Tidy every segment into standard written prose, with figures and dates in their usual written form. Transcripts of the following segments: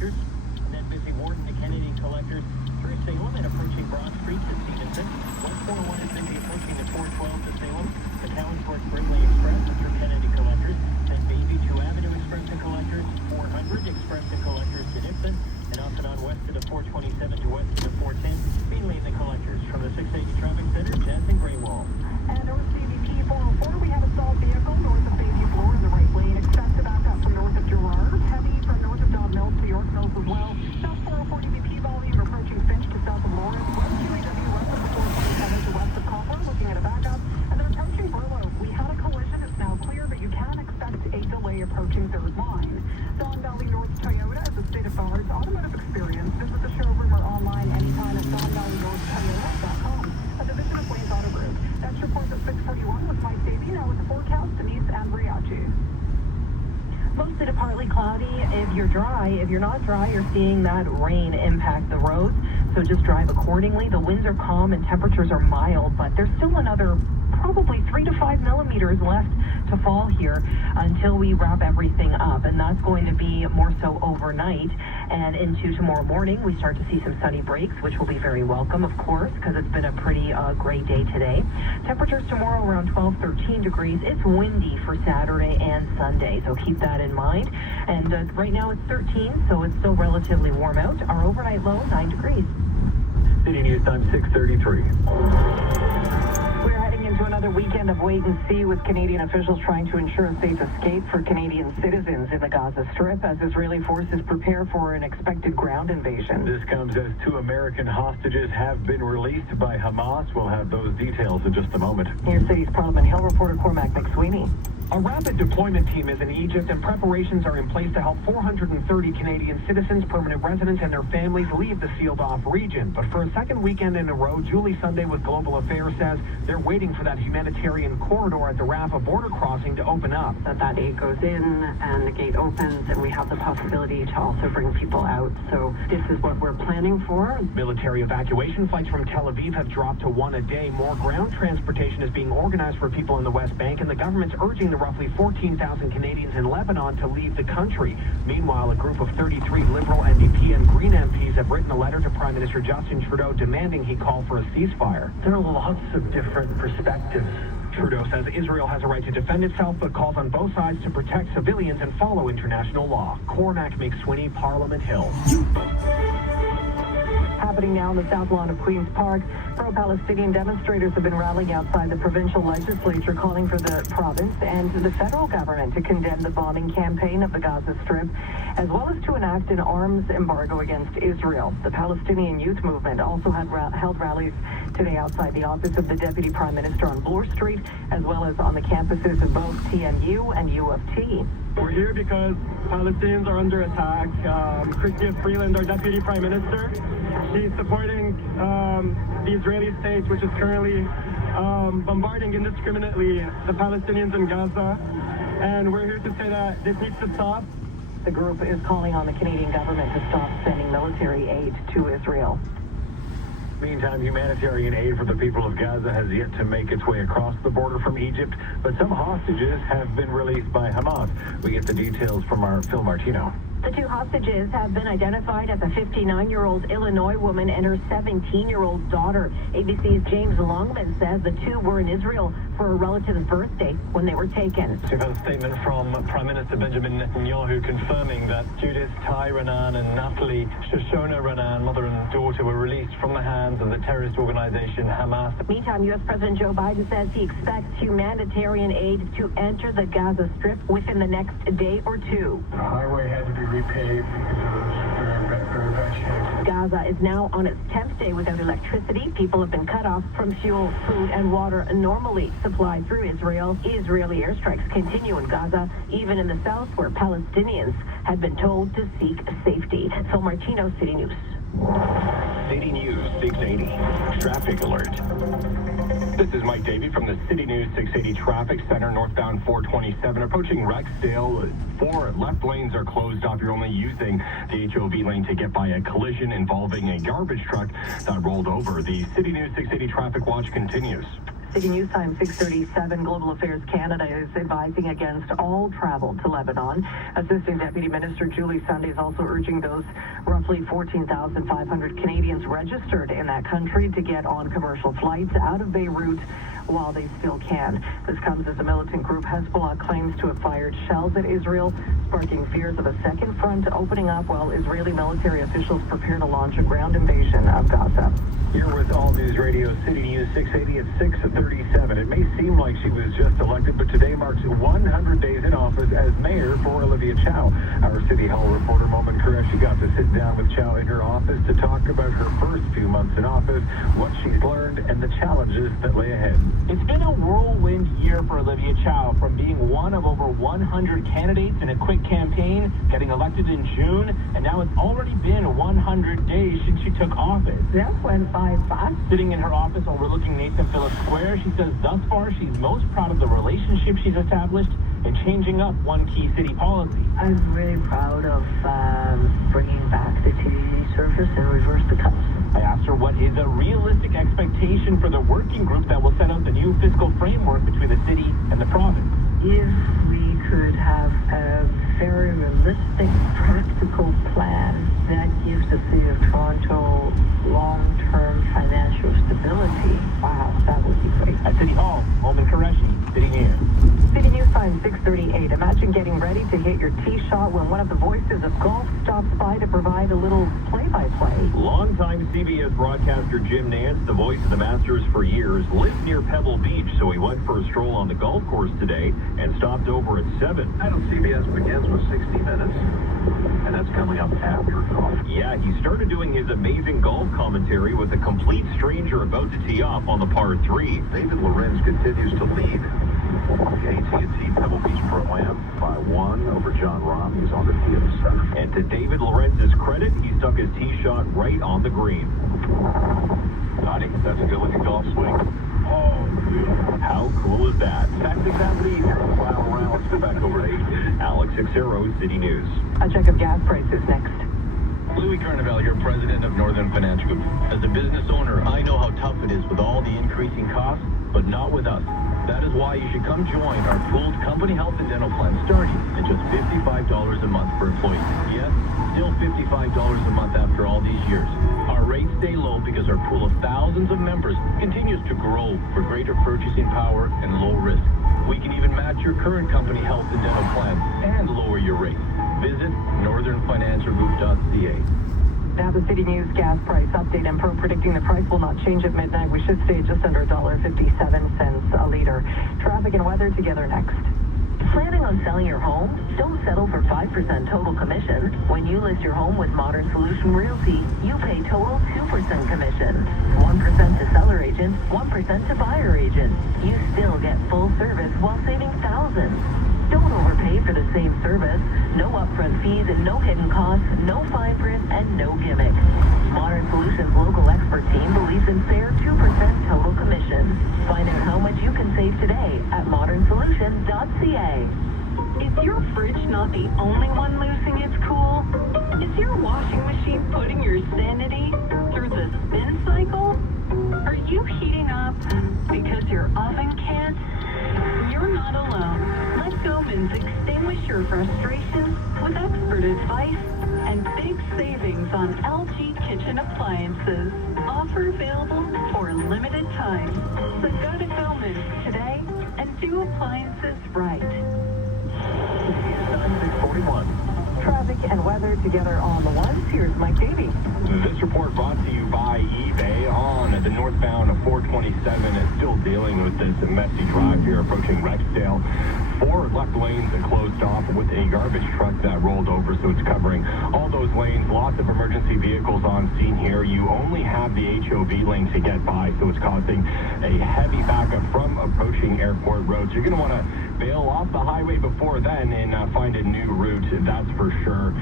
collectors. And then busy Warden to Kennedy collectors through Salem and approaching Broad Street to Stevenson. 141 is busy approaching the 412 to Salem. The Townsburg Brimley Express and through Kennedy collectors. Then Bayview 2 Avenue Express and collectors. 400 Express and collectors to Nixon. And off and on west to the 427 to west to the 410. Mainly in the collectors from the 680 Traffic Center, Jess and Graywall. And north CBP 404, we have a stalled vehicle north of Bayview Floor in the right lane. Expect to back up from north of Gerard. Heavy from north of Dodd Mills to York Mills as well. South 404 DBP volume approaching Finch to south of Lawrence. West QAW west of the 427 to west of Copper, looking at a backup. And then approaching Burlow. We had a collision. It's now clear, but you can expect a delay approaching third line. Don Valley North Toyota is a state-of-the-art automotive experience. Visit the showroom or online anytime at DonValleyNorthToyota.com, a division of Wayne's Auto Group. That's your report at 6:41 with Mike Davey. Now with the forecast, Denise Andriachi. Mostly to partly cloudy. If you're dry, if you're not dry, you're seeing that rain impact the roads. So just drive accordingly. The winds are calm and temperatures are mild, but there's still another probably 3 to 5 millimeters left to fall here until we wrap everything up. And that's going to be more so overnight. And into tomorrow morning, we start to see some sunny breaks, which will be very welcome, of course, because it's been a pretty great day today. Temperatures tomorrow around 12, 13 degrees. It's windy for Saturday and Sunday, so keep that in mind. And right now it's 13, so it's still relatively warm out. Our overnight low, 9 degrees. City News Time 6:33. We're heading into another weekend of wait and see, with Canadian officials trying to ensure a safe escape for Canadian citizens in the Gaza Strip as Israeli forces prepare for an expected ground invasion. This comes as 2 American hostages have been released by Hamas. We'll have those details in just a moment. Here's City's Parliament Hill reporter Cormac McSweeney. A rapid deployment team is in Egypt, and preparations are in place to help 430 Canadian citizens, permanent residents, and their families leave the sealed-off region. But for a second weekend in a row, Julie Sunday with Global Affairs says they're waiting for that humanitarian corridor at the Rafah border crossing to open up. That aid goes in and the gate opens, and we have the possibility to also bring people out. So this is what we're planning for. Military evacuation flights from Tel Aviv have dropped to 1 a day. More ground transportation is being organized for people in the West Bank, and the government's urging the roughly 14,000 Canadians in Lebanon to leave the country. Meanwhile, a group of 33 Liberal NDP and Green MPs have written a letter to Prime Minister Justin Trudeau demanding he call for a ceasefire. There are lots of different perspectives. Trudeau says Israel has a right to defend itself, but calls on both sides to protect civilians and follow international law. Cormac McSweeney, Parliament Hill. Happening now on the south lawn of Queen's Park, pro-Palestinian demonstrators have been rallying outside the provincial legislature, calling for the province and the federal government to condemn the bombing campaign of the Gaza Strip, as well as to enact an arms embargo against Israel. The Palestinian Youth Movement also had held rallies today outside the office of the Deputy Prime Minister on Bloor Street, as well as on the campuses of both TNU and U of T. We're here because Palestinians are under attack. Chrystia Freeland, our Deputy Prime Minister, she's supporting the Israeli state, which is currently bombarding indiscriminately the Palestinians in Gaza. And we're here to say that this needs to stop. The group is calling on the Canadian government to stop sending military aid to Israel. Meantime, humanitarian aid for the people of Gaza has yet to make its way across the border from Egypt, but some hostages have been released by Hamas. We get the details from our Phil Martino. The 2 hostages have been identified as a 59-year-old Illinois woman and her 17-year-old daughter. ABC's James Longman says the 2 were in Israel for a relative's birthday when they were taken. We've had a statement from Prime Minister Benjamin Netanyahu confirming that Judith Tai Renan and Natalie Shoshona Renan, mother and daughter, were released from the hands of the terrorist organization Hamas. Meantime, U.S. President Joe Biden says he expects humanitarian aid to enter the Gaza Strip within the next day or 2. The highway had to be repaved because it was very bad shape. Gaza is now on its 10th day without electricity. People have been cut off from fuel, food, and water normally supplied through Israel. Israeli airstrikes continue in Gaza, even in the south, where Palestinians had been told to seek safety. Phil Martino, City News. City News 680. Traffic alert. This is Mike Davey from the City News 680 Traffic Center, northbound 427, approaching Rexdale. 4 left lanes are closed off. You're only using the HOV lane to get by a collision involving a garbage truck that rolled over. The City News 680 Traffic Watch continues. City News Time 6:37. Global Affairs Canada is advising against all travel to Lebanon. Assistant Deputy Minister Julie Sunday is also urging those roughly 14,500 Canadians registered in that country to get on commercial flights out of Beirut while they still can. This comes as the militant group Hezbollah claims to have fired shells at Israel, sparking fears of a second front opening up while Israeli military officials prepare to launch a ground invasion of Gaza. Here with All News Radio City News 680 at 6:37. It may seem like she was just elected, but today marks 100 days in office as mayor for Olivia Chow. Our City Hall reporter, Momin Qureshi, got to sit down with Chow in her office to talk about her first few months in office, what she's learned, and the challenges that lay ahead. It's been a whirlwind year for Olivia Chow, from being one of over 100 candidates in a quick campaign, getting elected in June, and now it's already been 100 days since she took office. That went by fast. Sitting in her office overlooking Nathan Phillips Square, she says thus far she's most proud of the relationship she's established and changing up one key city policy. I'm really proud of bringing back the TV service and reverse the cuts. I asked her what is a realistic expectation for the working group that will set out the new fiscal framework between the city and the province. If we could have a very realistic, practical plan that gives the City of Toronto long-term financial stability, wow, that would be great. At City Hall, Momin Qureshi, City News. City News Time 6:38. Imagine getting ready to hit your tee shot when one of the voices of golf stops by to provide a little play-by-play. Longtime CBS broadcaster Jim Nance, the voice of the Masters for years, lives near Pebble Beach, so he went for a stroll on the golf course today and stopped over at 7. I know CBS begins with 60 Minutes, and that's coming up after golf. Yeah, he started doing his amazing golf commentary with a complete stranger about to tee off on the par 3. David Lorenz continues to lead AT&T Pebble Beach Pro-Am by 1 over John Rahm. He's on the tee of the 7th. And to David Lorenz's credit, he stuck his tee shot right on the green. Donnie, that's a good-looking golf swing. Oh, beautiful. How cool is that? Tactics happening. Wow, around. Let's go back over to 8. Alex Xero, City News. A check of gas prices next. Louis Carnival, your president of Northern Financial Group. As a business owner, I know how tough it is with all the increasing costs, but not with us. That is why you should come join our pooled company health and dental plan, starting at just $55 a month per employee. Yes, still $55 a month after all these years. Our rates stay low because our pool of thousands of members continues to grow for greater purchasing power and low risk. We can even match your current company health and dental plan and lower your rate. Visit northernfinancialgroup.ca. Now the City News gas price update. And predicting the price will not change at midnight. We should stay just under $1.57 a liter. Traffic and weather together next. Planning on selling your home? Don't settle for 5% total commission. When you list your home with Modern Solution Realty, you pay total 2% commission. 1% to seller agent, 1% to buyer agent. You still get full service while saving thousands. Don't overpay for the same service. No upfront fees and no hidden costs, no fine print, and no gimmick. Modern Solutions' local expert team believes in fair 2% total commission. Find out how much you can save today at modernsolution.ca. Is your fridge not the only one losing its cool? Is your washing machine putting your sanity through the spin cycle? Are you heating up because your oven can't? You're not alone. Let Gomans extinguish your frustrations with expert advice and big savings on LG kitchen appliances. Offer available for a limited time. So go to Gomans today and do appliances right. 641. Traffic and weather together on the ones. Here's Mike Davey. This report brought to you by eBay on the northbound of 427 is still dealing with this messy drive here approaching Rexdale. 4 left lanes are closed off with a garbage truck that rolled over, so it's covering all those lanes. Lots of emergency vehicles on scene here. You only have the HOV lane to get by, so it's causing a heavy backup from approaching Airport Road. So you're going to want to bail off the highway before then and find a new route, that's for sure.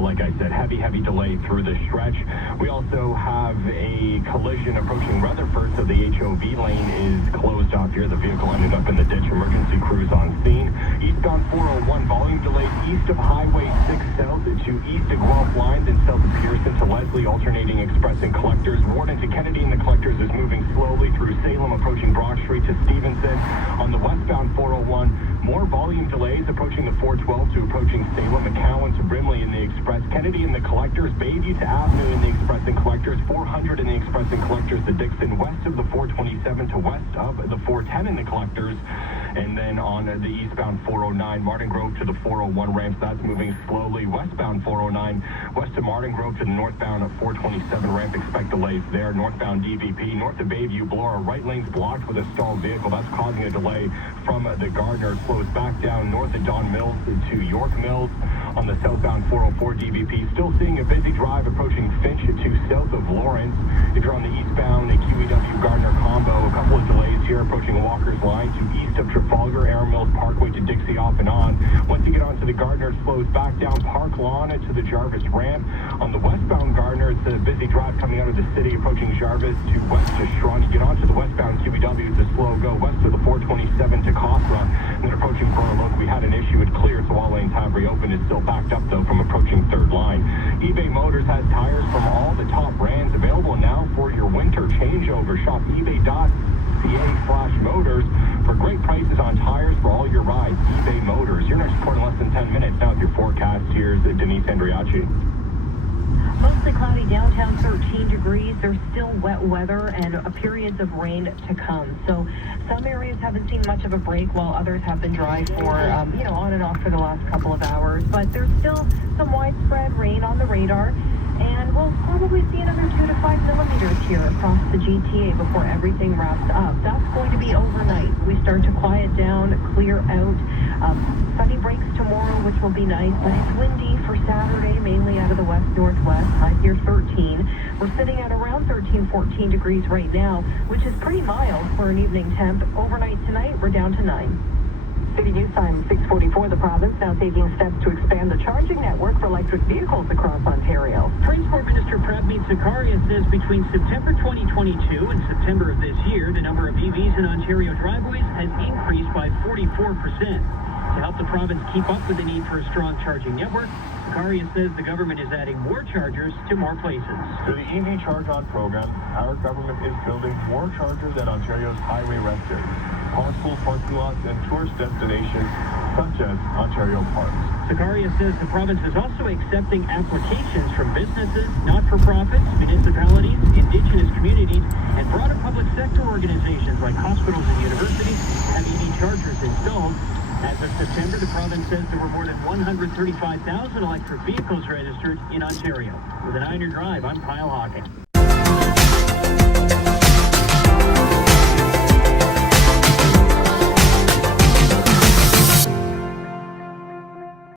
Like I said, heavy delay through the stretch. We also have a collision approaching Rutherford, so the HOV lane is closed off here. The vehicle ended up in the ditch. Emergency crews on scene. Eastbound 401 volume delayed east of Highway 6 South to east of Guelph Line, then south of Pearson to Leslie, alternating express and collectors. Warden to Kennedy and the collectors is moving slowly through Salem, approaching Broad Street to Stevenson. On the westbound 401, more volume delays approaching the 412 to approaching Salem, McCowan to Brimley in the express. Kennedy and the collectors, Bayview to Avenue in the express and collectors, 400 in the express and collectors to Dixon, west of the 427 to west of the 410 in the collectors. And then on the eastbound 409, Martin Grove to the 401 ramps, that's moving slowly. Westbound 409, west of Martin Grove to the northbound 427 ramp, expect delays there. Northbound DVP, north of Bayview, Blora, right lane's blocked with a stalled vehicle. That's causing a delay from the Gardner. Slows back down north of Don Mills to York Mills. On the southbound 404 DVP, still seeing a busy drive approaching Finch to south of Lawrence. If you're on the eastbound QEW Gardner combo, a couple of delays here approaching Walker's Line to east of Trafalgar, Air Mills Parkway to Dixie off and on. Once you get onto the Gardner, it slows back down Park Lawn to the Jarvis ramp. On the westbound Gardner, it's a busy drive coming out of the city approaching Jarvis to west to Strawn. You get onto the westbound QEW, it's a slow go west of the 427 to Cawthra. And then approaching Burloak, we had an issue. It cleared, so all lanes have reopened. It's still backed up, though, from approaching third line. eBay Motors has tires from all the top brands available now for your winter changeover. Shop ebay.ca/motors for great prices on tires for all your rides. eBay Motors. Your next report in less than 10 minutes. Now with your forecast, here's Denise Andriacci. Mostly cloudy downtown, 13 degrees. There's still wet weather and periods of rain to come. So some areas haven't seen much of a break while others have been dry for, on and off for the last couple of hours. But there's still some widespread rain on the radar. And we'll probably see another 2 to 5 millimeters here across the GTA before everything wraps up. That's going to be overnight. We start to quiet down, clear out. Sunny breaks tomorrow, which will be nice, but it's windy for Saturday, mainly out of the west-northwest. High here 13. We're sitting at around 13, 14 degrees right now, which is pretty mild for an evening temp. Overnight tonight, we're down to 9. City News Time 6:44. The province now taking steps to expand the charging network for electric vehicles across Ontario. Transport Minister Pravmeet Zakaria says between September 2022 and September of this year, the number of EVs in Ontario driveways has increased by 44%. To help the province keep up with the need for a strong charging network, Zakaria says the government is adding more chargers to more places. Through the EV Charge On program, our government is building more chargers at Ontario's highway rest areas, park parking lots, and tourist destinations such as Ontario Parks. Zakaria says the province is also accepting applications from businesses, not-for-profits, municipalities, Indigenous communities, and broader public sector organizations like hospitals and universities to have EV chargers installed. As of September, the province says there were more than 135,000 electric vehicles registered in Ontario. With an 9-year drive, I'm Kyle Hawking.